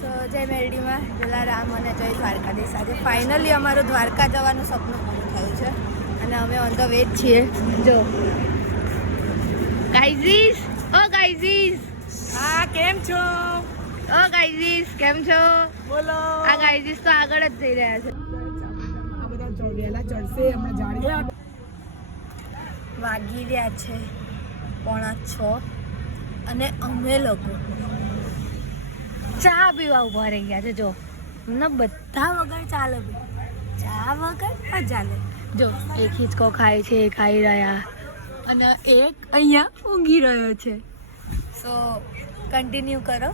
સો જય મેરડીમાં જલારામ અને જય દ્વારકાધીશ. આજે ફાઇનલી અમારું દ્વારકા જવાનું સપનું પૂરું થયું છે અને અમે ઓન ધ વે છીએ. જો ગાઈઝીસ, ઓ ગાઈઝીસ, હા કેમ છો? ઓ ગાઈઝીસ કેમ છો? બોલો. આ ગાઈઝીસ તો આગળ જ જઈ રહ્યા છે. આ બધા વહેલા ચડશે હમણાં જાણી. વાગી રહ્યા છે 5:06 અને અમે લોકો ચા પીવા ઉભા રહી ગયા છે. જો એમને બધા વગર ચાલે, ચા વગર ના ચાલે. જો એક હિંચકો ખાય છે, ખાઈ રહ્યા, અને એક અહીંયા ઊંઘી રહ્યો છે. સો કન્ટિન્યુ કરો.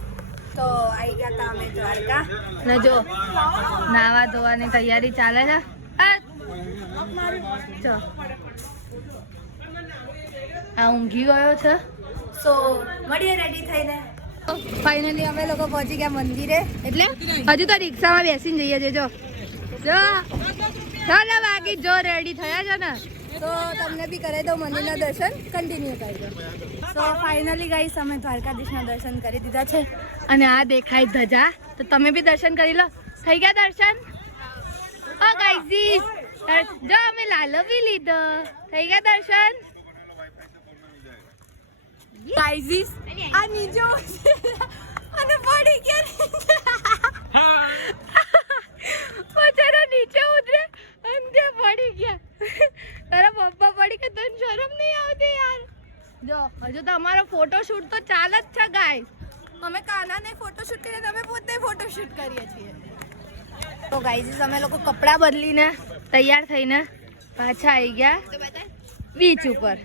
તો આવી ગયા હતા અમે દ્વારકા અને જો નાવા ધોવાની તૈયારી ચાલે છે. જો આ ઊંઘી ગયો છે. સો મળીએ રેડી થઈને. ફાઇનલી અમે લોકો પહોંચી ગયા મંદિરે. એટલે હજુ તો રિક્ષામાં બેસીને જઈએ છીએ. જો જો ચાલો બાકી જો રેડી થયા છે ને તો તમને બી કરાવી દઉં મંદિરના દર્શન. કન્ટિન્યુ કરી દો. સો ફાઇનલી ગાઈસ અમે દ્વારકાધીશના દર્શન કરી દીધા છે અને આ દેખાય ધજા, તો તમે બી દર્શન કરી લો. થઈ ગયા દર્શન? ઓ ગાઈઝીસ જો અમે લાલો બી લીધો. થઈ ગયા દર્શન? ગાઈઝીસ આ નીચે અને પડી ગયા. બચારો નીચે ઉતરે અને તે પડી ગયા. તારા પપ્પા પડી કે તને શરમ નહીં આવતી યાર? જો હજુ તો અમારો ફોટોશૂટ તો ચાલે જ છે ગાઈસ. અમે કાનાને ફોટોશૂટ કરીએ, અમે પોતે ફોટોશૂટ કરીએ છીએ. તો ગાઈઝીસ અમે લોકો કપડાં બદલીને તૈયાર થઈને પાછા આવી ગયા બીચ ઉપર.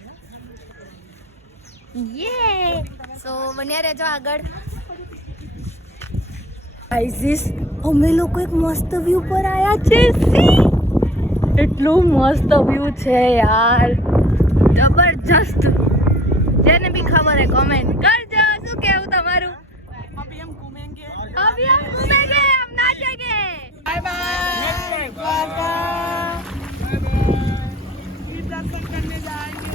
યે સો બન્યા રહેજો આગળ. ગાઈઝીસ અમે લોકો એક મસ્ત વ્યૂ પર આવ્યા છે. સી એટલું મસ્ત વ્યૂ છે યાર, જબરજસ્ત. જેને બી ખબર હે કમેન્ટ કરજો. શું કેવું તમારું? अभी हम घूमेंगे. અભી હમ ઘૂમેંગે, હમ નાચેંગે. Bye bye. दर्शन करने जाएंगे.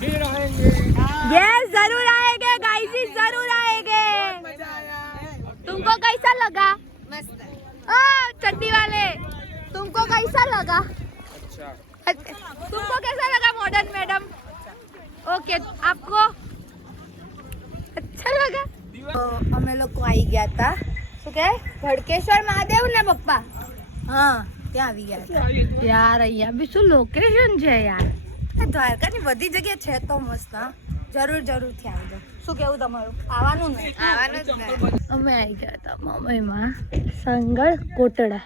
फिर आएंगे. यस जरूर आएंगे गाइस, जरूर आएंगे. मजा आया. तुमको कैसा लगा? मस्त. चड्डी वाले तुमको कैसा लगा? अच्छा. तुमको कैसा लगा मॉडर्न मैडम? ओके आपको अच्छा लगा? तो અમે લોકો આવી ગયા હતા. શું કહે? ભડકેશ્વર મહાદેવ ને પપ્પા? હા ત્યાં આવી ગયા હતા યાર. અહીંયા બી શું લોકેશન છે યાર. દ્વારકાની બધી જગ્યા છે તો મસ્ત. હા જરૂર જરૂરથી આવજો. શું કેવું તમારું? આવવાનું ને? આવવાનું જ ને. અમે આવી ગયા હતા મુંબઈમાં સંગળ કોટડા.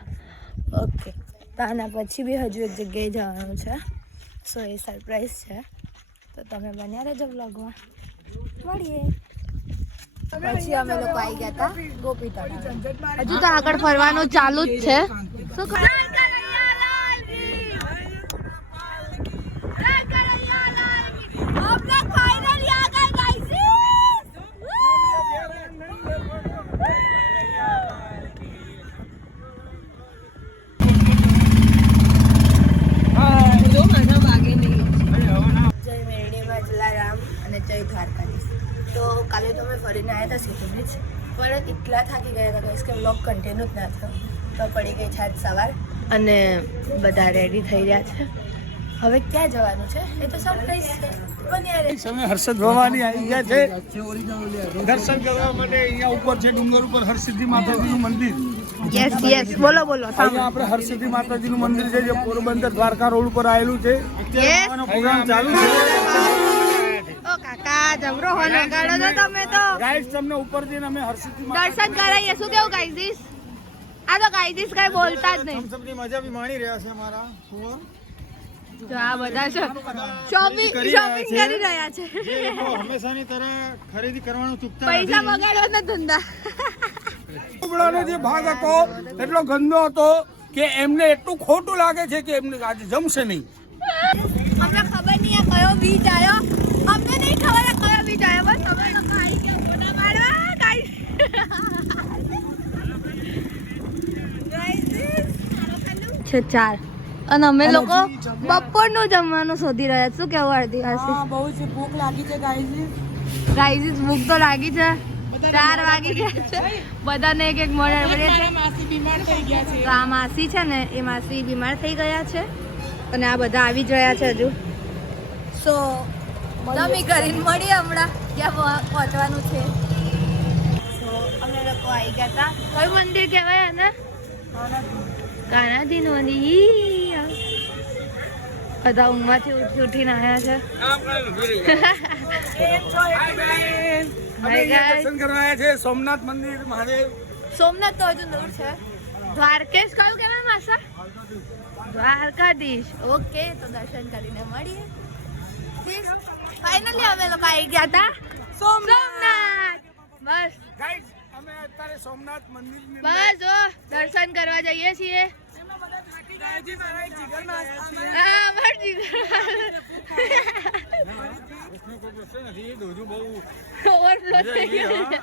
ઓકે તો આના પછી બી હજુ એક જગ્યાએ જવાનું છે. સો એ સરપ્રાઈઝ છે, તો તમે બન્યા રહેજો વ્લોગમાં. મળીએ. પછી અમે લોકો આવી ગયા હતા ગોપી તળાવ. હજુ તો આગળ ફરવાનું ચાલુ જ છે. શું જય દ્વારકાધીશ. તો કાલે તો અમે ફરીને આવ્યા હતા સિટી બીચ, પણ એટલા થાકી ગયા હતા ગાઈસ કે વ્લોગ કન્ટિન્યુ જ ના થયો. તો પડી ગઈ છે આજ સવાર અને બધા રેડી થઈ રહ્યા છે. હવે ક્યાં જવાનું છે એ તો સરપ્રાઈઝ છે. અમે હર્ષદ ભવાની આવી ગયા છે દર્શન કરવા માટે. અહીંયા ઉપર છે ડુંગર ઉપર હરસિદ્ધિ માતાજીનું મંદિર. યસ યસ બોલો બોલો. અહીંયા આપણે હરસિદ્ધિ માતાજીનું મંદિર છે જે પોરબંદર દ્વારકા રોડ ઉપર આવેલું છે. યસ પ્રોગ્રામ ચાલુ છે. કાકા જબરો હોનો ગાડો છો તમે તો. ગાઈડ તમને ઉપર જઈને અમે હરસિદ્ધિ દર્શન કરાઈએ. શું કેવું ગાઈઝીસ? આ તો ગાઈઝીસ કઈ બોલતા જ નહીં. સમસમની મજા બી માણી રહ્યા છે અમારા ફુવા. તો આ બધા શોપિંગ કરી રહ્યા છે. જે લોકો હંમેશાની તરહ ખરીદી કરવાનું ચૂકતા પૈસા બગાડવાના ધંધા. ઉબળાનો જે ભાગ હતો એટલો ગંદો હતો કે એમને એટલું ખોટું લાગે છે કે એમને આજે જમશે નહીં. અમને ખબર નહીં આ કયો બીચ આવ્યો. અમને નહીં ખબર આ કયો બીચ આવ્યો. બસ અમે લોકો આવી ગયા ફોટા પાડવા. ગાઈસ છે 4 અને અમે લોકો બપોરનું જમવાનું શોધી રહ્યા. શું કેવું આરતી? હા બહુ જ ભૂખ લાગી છે ગાઈઝ. ગાઈઝ ભૂખ તો લાગી છે 4 વાગી ગયા છે, બધાને એક એક મળે છે. માસી બીમાર થઈ ગયા છે. તો આ માસી છે ને, એ માસી બીમાર થઈ ગયા છે અને આ બધા આવી જ રહ્યા છે હજુ. સો દમી કરીને મળીએ હમણાં ક્યાં પહોંચવાનું છે. સો અમે લોકો આવી ગયા હતા. કયું મંદિર કહેવાય આને? કાનાજી નું મંદિર. બધા ઊંઘમાંથી ઉઠીને આવ્યા છે. અમે અહીંયા દર્શન કરવા આવ્યા છે સોમનાથ મંદિર મહાદેવ. સોમનાથ તો હજુ દૂર છે. દ્વારકેશ કયું કહેવાય માસા? દ્વારકાધીશ. ઓકે, તો દર્શન કરીને મળીએ. ફાઇનલી અમે લોકો આવી ગયા હતા સોમનાથ. બસ ગાઈસ અમે અત્યારે સોમનાથ મંદિરની બસ જો દર્શન કરવા જઈએ છીએ. હા, અમાર જીગર. ઓવરફ્લો થઈ ગયો છે.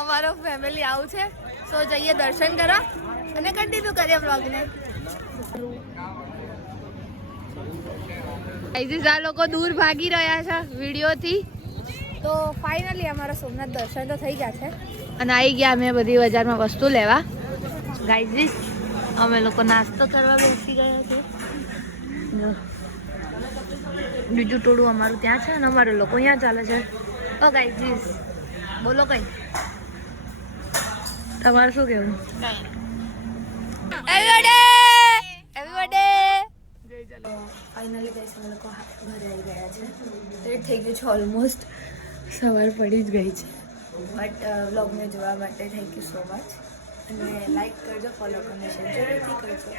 અમારો ફેમિલી આવું છે. સો જઈએ દર્શન કરવા અને કન્ટિન્યુ કરીએ વ્લોગને. આ લોકો દૂર ભાગી રહ્યા છે વિડીયોથી. તો ફાઇનલી અમારા સોમનાથ દર્શન તો થઈ ગયા છે અને આવી ગયા અમે બધી બજારમાં વસ્તુ લેવા. ગાઈઝ અમે લોકો નાસ્તો કરવા બેસી ગયા છે. બીજું ટોળું અમારું ત્યાં છે અને અમારું લોકો અહીંયા ચાલે છે. ઓ ગાઈઝ બોલો કઈ, તમારું શું કેવું? ફાઇનલી ગાઈસ અમે લોકો ઘરે આવી ગયા છે. લેટ થઈ ગયું છે ઓલમોસ્ટ. સવાર પડી જ ગઈ છે. બટ વ્લોગને જોવા માટે થેન્ક યુ સો મચ. અને લાઈક કરજો, ફોલો કરજો, શેર જરૂરથી કરજો.